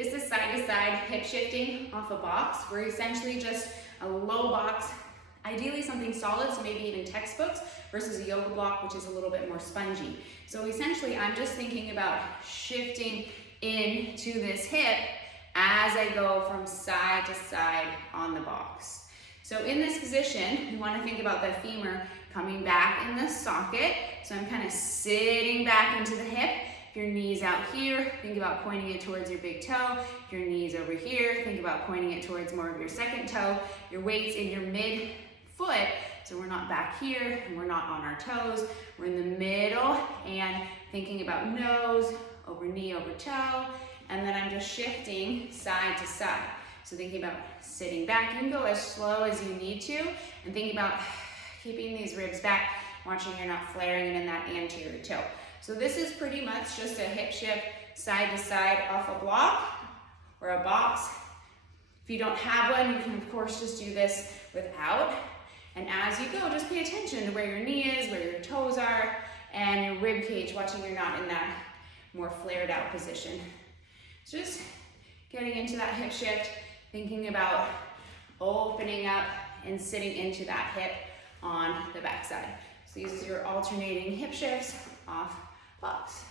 This is side to side hip shifting off a box. We're essentially just a low box, ideally something solid, so maybe even textbooks, versus a yoga block, which is a little bit more spongy. So essentially, I'm just thinking about shifting into this hip as I go from side to side on the box. So in this position, you want to think about the femur coming back in the socket. So I'm kind of sitting back into the hip. If your knee's out here, think about pointing it towards your big toe. If your knee's over here, think about pointing it towards more of your second toe. Your weight's in your mid foot, so we're not back here and we're not on our toes. We're in the middle and thinking about nose, over knee, over toe, and then I'm just shifting side to side. So thinking about sitting back, you can go as slow as you need to, and thinking about keeping these ribs back, watching you're not flaring in that anterior toe. So this is pretty much just a hip shift side to side off a block or a box. If you don't have one, you can of course just do this without. And as you go, just pay attention to where your knee is, where your toes are, and your rib cage, watching you're not in that more flared out position. So just getting into that hip shift, thinking about opening up and sitting into that hip on the backside. So these are your alternating hip shifts off box.